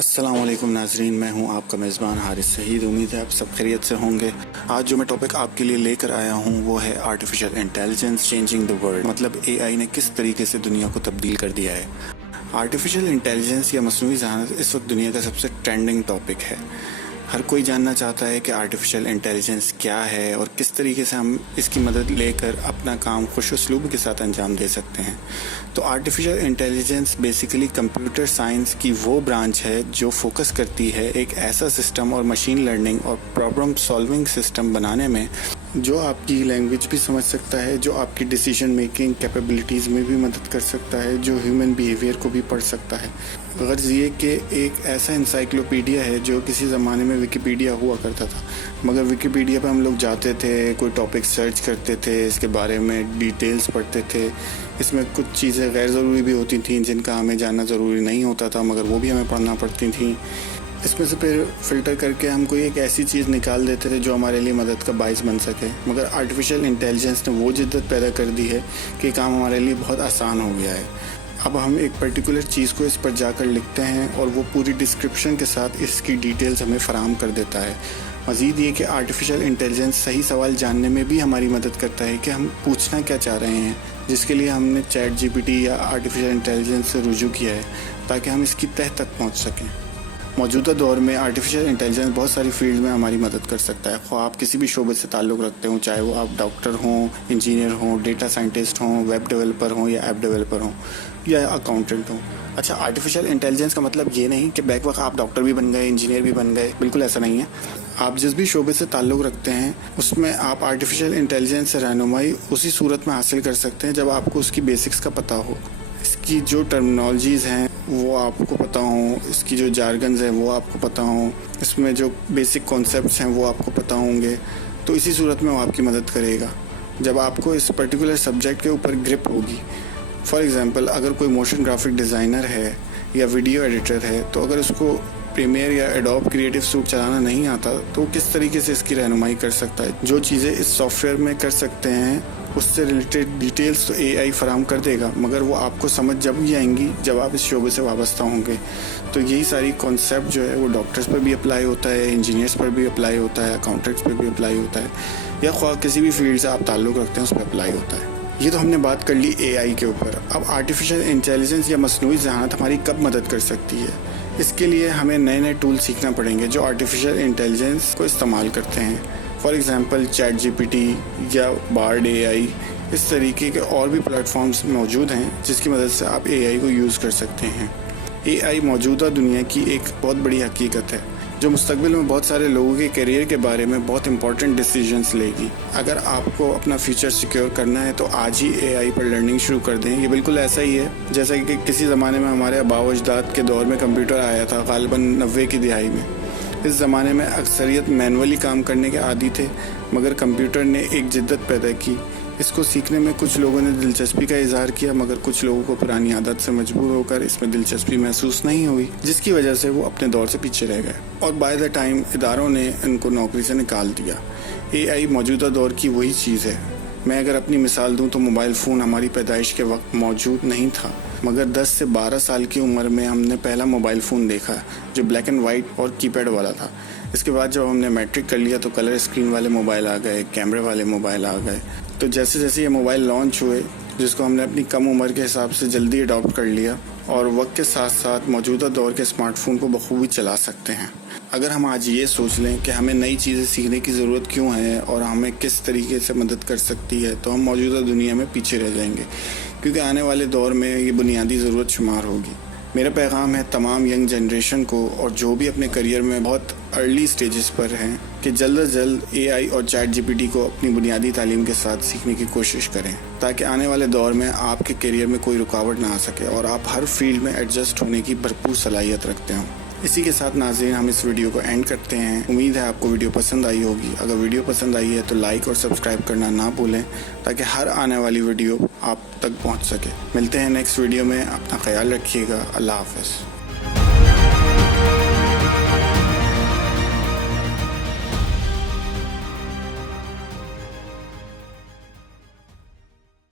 السلام علیکم ناظرین، میں ہوں آپ کا میزبان حارث سعید۔ امید ہے آپ سب خیریت سے ہوں گے۔ آج جو میں ٹاپک آپ کے لیے لے کر آیا ہوں وہ ہے artificial intelligence changing the world, مطلب اے آئی نے کس طریقے سے دنیا کو تبدیل کر دیا ہے۔ آرٹیفیشل انٹیلیجنس یا مصنوعی ذہانت اس وقت دنیا کا سب سے ٹرینڈنگ ٹاپک ہے۔ ہر کوئی جاننا چاہتا ہے کہ آرٹیفیشل انٹیلیجنس کیا ہے اور کس طریقے سے ہم اس کی مدد لے کر اپنا کام خوش اسلوب کے ساتھ انجام دے سکتے ہیں۔ تو artificial intelligence basically computer science کی وہ برانچ ہے جو فوکس کرتی ہے ایک ایسا سسٹم اور مشین لرننگ اور پرابلم سالونگ سسٹم بنانے میں جو آپ کی لینگویج بھی سمجھ سکتا ہے، جو آپ کی ڈیسیجن میکنگ کیپیبلٹیز میں بھی مدد کر سکتا ہے، جو ہیومن بیہیویئر کو بھی پڑھ سکتا ہے۔ غرض یہ کہ ایک ایسا انسائکلوپیڈیا ہے جو کسی زمانے میں ویکیپیڈیا ہوا کرتا تھا، مگر ویکیپیڈیا پہ ہم لوگ جاتے تھے، کوئی ٹاپک سرچ کرتے تھے، اس کے بارے میں ڈیٹیلز پڑھتے تھے۔ اس میں کچھ چیزیں غیر ضروری بھی ہوتی تھیں جن کا ہمیں جاننا ضروری نہیں ہوتا تھا، مگر وہ بھی ہمیں پڑھنا پڑتی تھیں۔ اس میں سے پھر فلٹر کر کے ہم کوئی ایک ایسی چیز نکال دیتے تھے جو ہمارے لیے مدد کا باعث بن سکے۔ مگر آرٹیفیشل انٹیلیجنس نے وہ جدت پیدا کر دی ہے کہ کام ہمارے لیے بہت آسان ہو گیا ہے۔ اب ہم ایک پرٹیکولر چیز کو اس پر جا کر لکھتے ہیں اور وہ پوری ڈسکرپشن کے ساتھ اس کی ڈیٹیلز ہمیں فراہم کر دیتا ہے۔ مزید یہ کہ آرٹیفیشل انٹیلیجنس صحیح سوال جاننے میں بھی ہماری مدد کرتا ہے کہ ہم پوچھنا کیا چاہ رہے ہیں، جس کے لیے ہم نے چیٹ جی پی ٹی یا آرٹیفیشل انٹیلیجنس سے رجوع کیا ہے تاکہ ہم اس کی تہہ تک پہنچ سکیں۔ موجودہ دور میں آرٹیفیشل انٹیلیجنس بہت ساری فیلڈ میں ہماری مدد کر سکتا ہے، خواہ آپ کسی بھی شعبے سے تعلق رکھتے ہوں، چاہے وہ آپ ڈاکٹر ہوں، انجینئر ہوں، ڈیٹا سائنٹسٹ ہوں، ویب ڈیولپر ہوں یا ایپ ڈیولپر ہوں یا اکاؤنٹنٹ ہوں۔ اچھا، آرٹیفیشل انٹیلیجنس کا مطلب یہ نہیں کہ بیک وقت آپ ڈاکٹر بھی بن گئے، انجینئر بھی بن گئے، بالکل ایسا نہیں ہے۔ آپ جس بھی شعبے سے تعلق رکھتے ہیں اس میں آپ آرٹیفیشل انٹیلیجنس سے رہنمائی اسی صورت میں حاصل کر سکتے ہیں جب آپ کو اس کی بیسکس کا پتہ ہو، اس کی جو ٹرمنالوجیز ہیں وہ آپ کو پتہ ہوں، اس کی جو جارگنز ہیں وہ آپ کو پتہ ہوں، اس میں جو بیسک کانسیپٹس ہیں وہ آپ کو پتہ ہوں گے، تو اسی صورت میں وہ آپ کی مدد کرے گا جب آپ کو اس پرٹیکولر سبجیکٹ کے اوپر گرپ ہوگی۔ فار ایگزامپل، اگر کوئی موشن گرافک ڈیزائنر ہے یا ویڈیو ایڈیٹر ہے تو اگر اس کو پریمیئر یا ایڈوب کریٹو سوٹ چلانا نہیں آتا تو کس طریقے سے اس کی رہنمائی کر سکتا ہے۔ جو چیزیں اس سافٹ ویئر میں کر سکتے ہیں اس سے ریلیٹڈ ڈیٹیلز تو اے آئی فراہم کر دے گا، مگر وہ آپ کو سمجھ جب ہی آئیں گی جب آپ اس شعبے سے وابستہ ہوں گے۔ تو یہی ساری کانسیپٹ جو ہے وہ ڈاکٹرز پر بھی اپلائی ہوتا ہے، انجینئرس پر بھی اپلائی ہوتا ہے، اکاؤنٹنٹس پر بھی اپلائی ہوتا ہے، یا خواہ کسی بھی فیلڈ سے آپ تعلق رکھتے ہیں اس پہ اپلائی ہوتا ہے۔ یہ تو ہم نے بات کر لی اے آئی کے اوپر۔ اب آرٹیفیشل انٹیلیجنس یا مصنوعی ذہانت ہماری کب مدد کر سکتی ہے؟ اس کے لیے ہمیں نئے نئے ٹول سیکھنا پڑیں گے جو آرٹیفیشل انٹیلیجنس کو استعمال کرتے ہیں۔ For example chat G P T یا بارڈ اے آئی، اس طریقے کے اور بھی پلیٹ فارمز موجود ہیں جس کی مدد سے آپ اے آئی کو یوز کر سکتے ہیں۔ اے آئی موجودہ دنیا کی ایک بہت بڑی حقیقت ہے جو مستقبل میں بہت سارے لوگوں کے کیریئر کے بارے میں بہت امپورٹنٹ ڈیسیجنز لے گی۔ اگر آپ کو اپنا فیوچر سیکیور کرنا ہے تو آج ہی اے آئی پر لرننگ شروع کر دیں۔ یہ بالکل ایسا ہی ہے جیسا کہ کسی زمانے میں ہمارے آباء و اجداد کے دور میں کمپیوٹر آیا تھا، غالباً 90 کی دہائی میں۔ اس زمانے میں اکثریت مینولی کام کرنے کے عادی تھے، مگر کمپیوٹر نے ایک جدت پیدا کی۔ اس کو سیکھنے میں کچھ لوگوں نے دلچسپی کا اظہار کیا، مگر کچھ لوگوں کو پرانی عادت سے مجبور ہو کر اس میں دلچسپی محسوس نہیں ہوئی، جس کی وجہ سے وہ اپنے دور سے پیچھے رہ گئے اور بائی دا ٹائم اداروں نے ان کو نوکری سے نکال دیا۔ اے آئی موجودہ دور کی وہی چیز ہے۔ میں اگر اپنی مثال دوں تو موبائل فون ہماری پیدائش کے وقت موجود نہیں تھا، مگر 10 سے 12 سال کی عمر میں ہم نے پہلا موبائل فون دیکھا جو بلیک اینڈ وائٹ اور کی پیڈ والا تھا۔ اس کے بعد جب ہم نے میٹرک کر لیا تو کلر اسکرین والے موبائل آ گئے، کیمرے والے موبائل آ گئے۔ تو جیسے جیسے یہ موبائل لانچ ہوئے، جس کو ہم نے اپنی کم عمر کے حساب سے جلدی اڈاپٹ کر لیا، اور وقت کے ساتھ ساتھ موجودہ دور کے اسمارٹ فون کو بخوبی چلا سکتے ہیں۔ اگر ہم آج یہ سوچ لیں کہ ہمیں نئی چیزیں سیکھنے کی ضرورت کیوں ہے اور ہمیں کس طریقے سے مدد کر سکتی ہے، تو ہم موجودہ دنیا میں پیچھے رہ جائیں گے، کیونکہ آنے والے دور میں یہ بنیادی ضرورت شمار ہوگی۔ میرا پیغام ہے تمام ینگ جنریشن کو اور جو بھی اپنے کریئر میں بہت ارلی سٹیجز پر ہیں کہ جلد از جلد اے آئی اور چیٹ جی پی ٹی کو اپنی بنیادی تعلیم کے ساتھ سیکھنے کی کوشش کریں، تاکہ آنے والے دور میں آپ کے کیریئر میں کوئی رکاوٹ نہ آ سکے اور آپ ہر فیلڈ میں ایڈجسٹ ہونے کی بھرپور صلاحیت رکھتے ہوں۔ اسی کے ساتھ ناظرین ہم اس ویڈیو کو اینڈ کرتے ہیں۔ امید ہے آپ کو ویڈیو پسند آئی ہوگی۔ اگر ویڈیو پسند آئی ہے تو لائک اور سبسکرائب کرنا نہ بھولیں تاکہ ہر آنے والی ویڈیو آپ تک پہنچ سکے۔ ملتے ہیں نیکسٹ ویڈیو میں، اپنا خیال رکھیے گا۔ اللہ حافظ۔